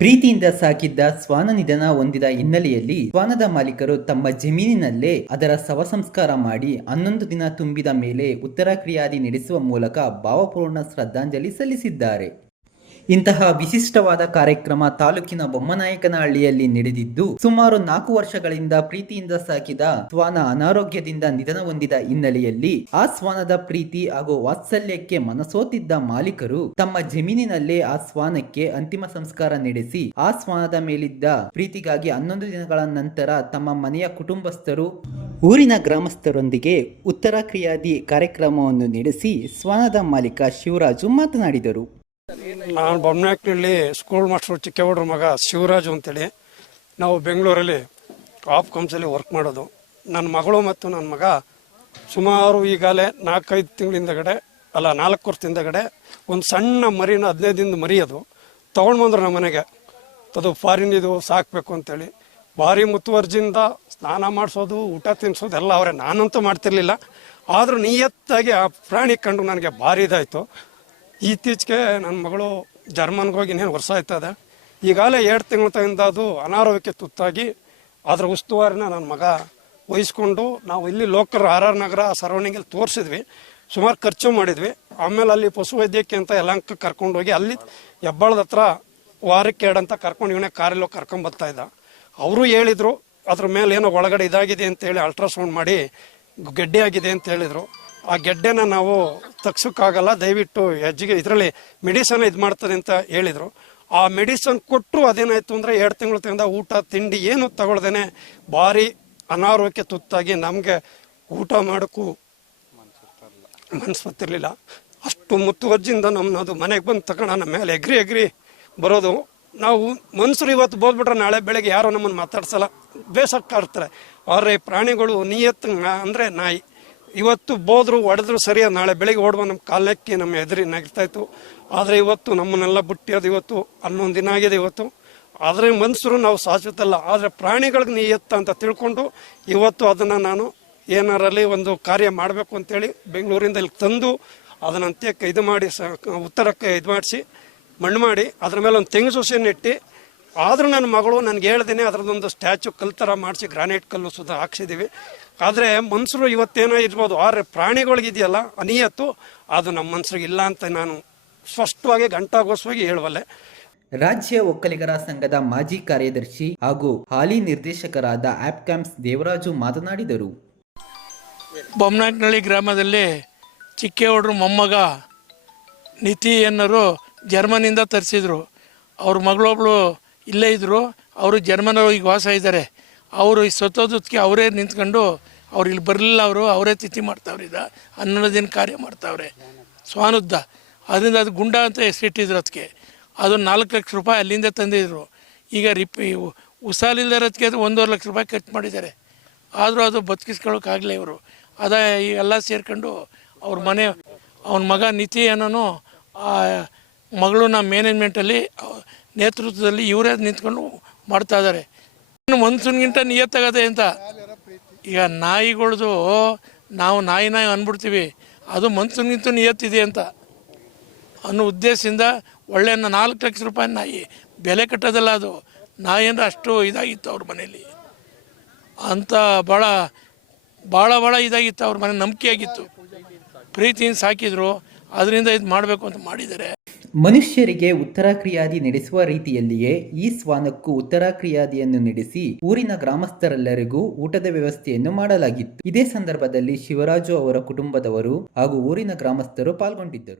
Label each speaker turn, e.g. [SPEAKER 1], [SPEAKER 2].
[SPEAKER 1] ಪ್ರೀತಿಯಿಂದ ಸಾಕಿದ್ದ ಶ್ವಾನ ನಿಧನ ಹೊಂದಿದ ಹಿನ್ನೆಲೆಯಲ್ಲಿ ಶ್ವಾನದ ಮಾಲೀಕರು ತಮ್ಮ ಜಮೀನಿನಲ್ಲೇ ಅದರ ಶವ ಸಂಸ್ಕಾರ ಮಾಡಿ ಹನ್ನೊಂದು ದಿನ ತುಂಬಿದ ಮೇಲೆ ಉತ್ತರ ಕ್ರಿಯಾದಿ ನಡೆಸುವ ಮೂಲಕ ಭಾವಪೂರ್ಣ ಶ್ರದ್ಧಾಂಜಲಿ ಸಲ್ಲಿಸಿದ್ದಾರೆ. ಇಂತಹ ವಿಶಿಷ್ಟವಾದ ಕಾರ್ಯಕ್ರಮ ತಾಲೂಕಿನ ಬೊಮ್ಮನಾಯಕನಹಳ್ಳಿಯಲ್ಲಿ ನಡೆದಿದ್ದು, ಸುಮಾರು ನಾಲ್ಕು ವರ್ಷಗಳಿಂದ ಪ್ರೀತಿಯಿಂದ ಸಾಕಿದ ಶ್ವಾನ ಅನಾರೋಗ್ಯದಿಂದ ನಿಧನ ಹೊಂದಿದ ಹಿನ್ನೆಲೆಯಲ್ಲಿ ಆ ಶ್ವಾನದ ಪ್ರೀತಿ ಹಾಗೂ ವಾತ್ಸಲ್ಯಕ್ಕೆ ಮನಸೋತಿದ್ದ ಮಾಲೀಕರು ತಮ್ಮ ಜಮೀನಿನಲ್ಲೇ ಆ ಶ್ವಾನಕ್ಕೆ ಅಂತಿಮ ಸಂಸ್ಕಾರ ನಡೆಸಿ ಆ ಶ್ವಾನದ ಮೇಲಿದ್ದ ಪ್ರೀತಿಗಾಗಿ ಹನ್ನೊಂದು ದಿನಗಳ ನಂತರ ತಮ್ಮ ಮನೆಯ ಕುಟುಂಬಸ್ಥರು, ಊರಿನ ಗ್ರಾಮಸ್ಥರೊಂದಿಗೆ ಉತ್ತರ ಕ್ರಿಯಾದಿ ಕಾರ್ಯಕ್ರಮವನ್ನು ನಡೆಸಿ ಶ್ವಾನದ ಮಾಲೀಕ ಶಿವರಾಜು ಮಾತನಾಡಿದರು.
[SPEAKER 2] ನಾನು ಬೊಮ್ಮನಾಯಕ್ನಲ್ಲಿ ಸ್ಕೂಲ್ ಮಾಸ್ಟರ್ ಚಿಕ್ಕೇಗೌಡ್ರ ಮಗ ಶಿವರಾಜು ಅಂತೇಳಿ. ನಾವು ಬೆಂಗಳೂರಲ್ಲಿ ಆಫ್ ಕಮ್ಸಲ್ಲಿ ವರ್ಕ್ ಮಾಡೋದು. ನನ್ನ ಮಗಳು ಮತ್ತು ನನ್ನ ಮಗ ಸುಮಾರು ಈಗಾಗಲೇ ನಾಲ್ಕೈದು ತಿಂಗಳಿಂದಗಡೆ ಅಲ್ಲ ನಾಲ್ಕು ವರ್ಷದಿಂದಗಡೆ ಒಂದು ಸಣ್ಣ ಮರಿನ ಹದಿನೈದಿಂದ ದಿನದ ಮರಿ ಅದು. ತೊಗೊಂಡು ಬಂದರು ನಮ್ಮ ಮನೆಗೆ. ಅದು ಫಾರಿನ್ ಇದು ಸಾಕಬೇಕು ಅಂತೇಳಿ. ಭಾರಿ ಮುತುವರ್ಜಿಯಿಂದ ಸ್ನಾನ ಮಾಡಿಸೋದು, ಊಟ ತಿನ್ನಿಸೋದು ಎಲ್ಲ ಅವರೇ. ನಾನಂತೂ ಮಾಡ್ತಿರ್ಲಿಲ್ಲ. ಆದರೂ ನಿಯತ್ತಾಗಿ ಆ ಪ್ರಾಣಿ ಕಂಡು ನನಗೆ ಭಾರಿ ಇದಾಯಿತು. ಇತ್ತೀಚೆಗೆ ನನ್ನ ಮಗಳು ಜರ್ಮನ್ಗೆ ಹೋಗಿ ಇನ್ನೇನು ವರ್ಷ ಆಯ್ತದೆ. ಈಗಾಗಲೇ ಎರಡು ತಿಂಗಳ ತಗಿಂದ ಅದು ಅನಾರೋಗ್ಯಕ್ಕೆ ತುತ್ತಾಗಿ ಅದರ ಉಸ್ತುವಾರಿನ ನನ್ನ ಮಗ ವಹಿಸ್ಕೊಂಡು ನಾವು ಇಲ್ಲಿ ಲೋಕಲ್ ಆರ್ ಆರ್ ನಗರ ಸರೌಂಡಿಂಗಲ್ಲಿ ತೋರಿಸಿದ್ವಿ. ಸುಮಾರು ಖರ್ಚು ಮಾಡಿದ್ವಿ. ಆಮೇಲೆ ಅಲ್ಲಿ ಪಶು ವೈದ್ಯಕ್ಕೆ ಅಂತ ಯಲಂಕ ಕರ್ಕೊಂಡೋಗಿ ಅಲ್ಲಿ ಹೆಬ್ಬಾಳದ ಹತ್ರ ವಾರಕ್ಕೆ ಎರಡು ಅಂತ ಕರ್ಕೊಂಡು ಇವನೇ ಕಾರಲ್ಲಿ ಕರ್ಕೊಂಡ್ಬರ್ತಾ ಕರ್ಕೊಂಡ್ ಬರ್ತಾ ಇದ್ದ. ಅವರು ಹೇಳಿದರು, ಅದ್ರ ಮೇಲೆ ಏನೋ ಒಳಗಡೆ ಇದಾಗಿದೆ ಅಂತೇಳಿ ಅಲ್ಟ್ರಾಸೌಂಡ್ ಮಾಡಿ ಗೆಡ್ಡೆ ಅಂತ ಹೇಳಿದ್ರು. ಆ ಗೆಡ್ಡೆನ ನಾವು ತಗ್ಸೋಕ್ಕಾಗಲ್ಲ, ದಯವಿಟ್ಟು ಹೆಜ್ಜಿಗೆ ಇದರಲ್ಲಿ ಮೆಡಿಸನ್ ಇದು ಮಾಡ್ತದೆ ಅಂತ ಹೇಳಿದರು. ಆ ಮೆಡಿಸನ್ ಕೊಟ್ಟರು ಅದೇನಾಯಿತು ಅಂದರೆ ಎರಡು ತಿಂಗಳು ತಿಂದ ಊಟ, ತಿಂಡಿ ಏನು ತಗೊಳ್ದೇನೆ, ಭಾರಿ ಅನಾರೋಗ್ಯ ತುತ್ತಾಗಿ ನಮಗೆ ಊಟ ಮಾಡೋಕ್ಕೂ ಮನಸ್ಸು ಬರ್ತಿರ್ಲಿಲ್ಲ ಅಷ್ಟು ಮುತ್ತು ನಮ್ಮನ್ನ ಅದು ಮನೆಗೆ ಬಂದು ತಗೊಂಡ ನಮ್ಮ ಮೇಲೆ ಎಗ್ರಿ ಎಗ್ರಿ ಬರೋದು. ನಾವು ಮನುಷ್ಯರು ಇವತ್ತು ಬೋದ್ಬಿಟ್ರೆ ನಾಳೆ ಬೆಳಗ್ಗೆ ಯಾರೋ ನಮ್ಮನ್ನು ಮಾತಾಡ್ಸಲ್ಲ. ಬೇಸಕ್ಕಾಡ್ತಾರೆ ಆದರೆ ಪ್ರಾಣಿಗಳು ನಿಯತ್ತು ಅಂದರೆ ನಾಯಿ. ಇವತ್ತು ಬೋದ್ರು ಹೊಡೆದ್ರು ಸರಿಯ ನಾಳೆ ಬೆಳಿಗ್ಗೆ ಓಡುವ ನಮ್ಮ ಕಾಲಕ್ಕೆ ನಮ್ಮ ಎದುರಿ ಇತ್ತು. ಆದರೆ ಇವತ್ತು ನಮ್ಮನ್ನೆಲ್ಲ ಬಿಟ್ಟು ಇವತ್ತು ಹನ್ನೊಂದು ದಿನ ಆಗಿದೆ ಇವತ್ತು. ಆದರೆ ಮನುಷ್ಯರು ನಾವು ಶಾಶ್ವತಲ್ಲ ಆದರೆ ಪ್ರಾಣಿಗಳಿಗೆ ನಿಯತ್ತ ಅಂತ ತಿಳ್ಕೊಂಡು ಇವತ್ತು ಅದನ್ನು ನಾನು ಏನಾರಲ್ಲಿ ಒಂದು ಕಾರ್ಯ ಮಾಡಬೇಕು ಅಂತೇಳಿ ಬೆಂಗಳೂರಿಂದ ಇಲ್ಲಿ ತಂದು ಅದನ್ನ ಅಂತ್ಯಕ್ಕೆ ಇದು ಮಾಡಿ ಸ, ಉತ್ತರಕ್ಕೆ ಇದು ಮಾಡಿಸಿ, ಮಣ್ಣು ಮಾಡಿ, ಅದ್ರ ಮೇಲೆ ಒಂದು ತೆಂಗು ಸೊಸೆ ನೆಟ್ಟು ಆದರೂ ನನ್ನ ಮಗಳು ನನಗೆ ಹೇಳ್ದೇನೆ ಅದರದೊಂದು ಸ್ಟ್ಯಾಚು ಕಲ್ ಥರ ಮಾಡಿಸಿ ಗ್ರಾನೈಟ್ ಕಲ್ಲು ಸುತ್ತ ಹಾಕ್ಸಿದ್ದೀವಿ ಆದರೆ ಮನುಷ್ಯರು ಇವತ್ತೇನೋ ಇರ್ಬೋದು. ಆದರೆ ಪ್ರಾಣಿಗಳಿಗಿದೆಯಲ್ಲ ಅನಿಯತ್ತು ಅದು ನಮ್ಮ ಮನುಷ್ಯರಿಗೆ ಇಲ್ಲ ಅಂತ ನಾನು ಸ್ಪಷ್ಟವಾಗಿ ಗಂಟಾಗೋಸ್ವಾಗಿ ಹೇಳುವಲ್ಲೆ.
[SPEAKER 1] ರಾಜ್ಯ ಒಕ್ಕಲಿಗರ ಸಂಘದ ಮಾಜಿ ಕಾರ್ಯದರ್ಶಿ ಹಾಗೂ ಹಾಲಿ ನಿರ್ದೇಶಕರಾದ ಆಪ್ ಕ್ಯಾಂಪ್ಸ್ ದೇವರಾಜು ಮಾತನಾಡಿದರು.
[SPEAKER 3] ಬೊಮ್ಮನಾಯಕನಹಳ್ಳಿ ಗ್ರಾಮದಲ್ಲಿ ಚಿಕ್ಕೇಗೌಡರು ಮೊಮ್ಮಗ ನಿತಿ ಎನ್ನರು ಜರ್ಮನಿಂದ ತರಿಸಿದ್ರು. ಅವ್ರ ಮಗಳೊಬ್ಳು ಇಲ್ಲೇ ಇದ್ದರು ಅವರು ಜರ್ಮನ್ ಹೋಗಿ ವಾಸ ಇದ್ದಾರೆ. ಅವರು ಈ ಸತ್ತೋದಕ್ಕೆ ಅವರೇ ನಿಂತ್ಕೊಂಡು ಅವ್ರು ಇಲ್ಲಿ ಬರಲಿಲ್ಲ ಅವರು, ಅವರೇ ತಿಥಿ ಮಾಡ್ತಾವ್ರೆ ಇದ ಹನ್ನೊಂದು ದಿನ ಕಾರ್ಯ ಮಾಡ್ತಾವ್ರೆ. ಸ್ವಾನುದ್ದ. ಅದರಿಂದ ಅದು ಗುಂಡ ಅಂತ ಹೆಸರಿಟ್ಟಿದ್ರು ಅದಕ್ಕೆ. ಅದು ನಾಲ್ಕು ಲಕ್ಷ ರೂಪಾಯಿ ಅಲ್ಲಿಂದ ತಂದಿದ್ರು. ಈಗ ರಿಪ್ ಉಸಾಲಿಲ್ಲದಕ್ಕೆ ಅದು ಒಂದೂವರೆ ಲಕ್ಷ ರೂಪಾಯಿ ಖರ್ಚು ಮಾಡಿದ್ದಾರೆ. ಆದರೂ ಅದು ಬದುಕಿಸ್ಕೊಳ್ಳೋಕ್ಕಾಗಲಿ ಇವರು. ಅದ ಎಲ್ಲ ಸೇರ್ಕೊಂಡು ಅವ್ರ ಮನೆ, ಅವನ ಮಗ ನಿತಿ ಅನ್ನೋನು ಆ ನಮ್ಮ ಮ್ಯಾನೇಜ್ಮೆಂಟಲ್ಲಿ ನೇತೃತ್ವದಲ್ಲಿ ಇವರೇ ನಿಂತ್ಕೊಂಡು ಮಾಡ್ತಾ ಇದ್ದಾರೆ. ಮನ್ಸೂನ್ಗಿಂತ ನಿಯತ್ತಾಗದೆ ಅಂತ. ಈಗ ನಾಯಿಗಳ್ದು ನಾವು ನಾಯಿ ನಾಯಿ ಅಂದ್ಬಿಡ್ತೀವಿ ಅದು ಮನ್ಸೂನ್ಗಿಂತ ನಿಯತ್ತಿದೆ ಅಂತ. ಅನ್ನೋ ಉದ್ದೇಶದಿಂದ ಒಳ್ಳೆ ನಾಲ್ಕು ಲಕ್ಷ ರೂಪಾಯಿ ನಾಯಿ, ಬೆಲೆ ಕಟ್ಟೋದಲ್ಲ ಅದು. ನಾಯಿ ಅಂದರೆ ಅಷ್ಟು ಇದಾಗಿತ್ತು ಅವ್ರ ಮನೇಲಿ ಅಂತ ಭಾಳ ಭಾಳ ಭಾಳ ಇದಾಗಿತ್ತು ಅವ್ರ ಮನೆ, ನಂಬಿಕೆಯಾಗಿತ್ತು. ಪ್ರೀತಿಯಿಂದ ಸಾಕಿದ್ರು. ಅದರಿಂದ ಇದು ಮಾಡಬೇಕು ಅಂತ ಮಾಡಿದ್ದಾರೆ.
[SPEAKER 1] ಮನುಷ್ಯರಿಗೆ ಉತ್ತರ ಕ್ರಿಯಾದಿ ನಡೆಸುವ ರೀತಿಯಲ್ಲಿಯೇ ಈ ಸ್ವಾನಕ್ಕೂ ಉತ್ತರ ಕ್ರಿಯಾದಿಯನ್ನು ನಡೆಸಿ ಊರಿನ ಗ್ರಾಮಸ್ಥರೆಲ್ಲರಿಗೂ ಊಟದ ವ್ಯವಸ್ಥೆಯನ್ನು ಮಾಡಲಾಗಿತ್ತು. ಇದೇ ಸಂದರ್ಭದಲ್ಲಿ ಶಿವರಾಜು ಅವರ ಕುಟುಂಬದವರು ಹಾಗೂ ಊರಿನ ಗ್ರಾಮಸ್ಥರು ಪಾಲ್ಗೊಂಡಿದ್ದರು.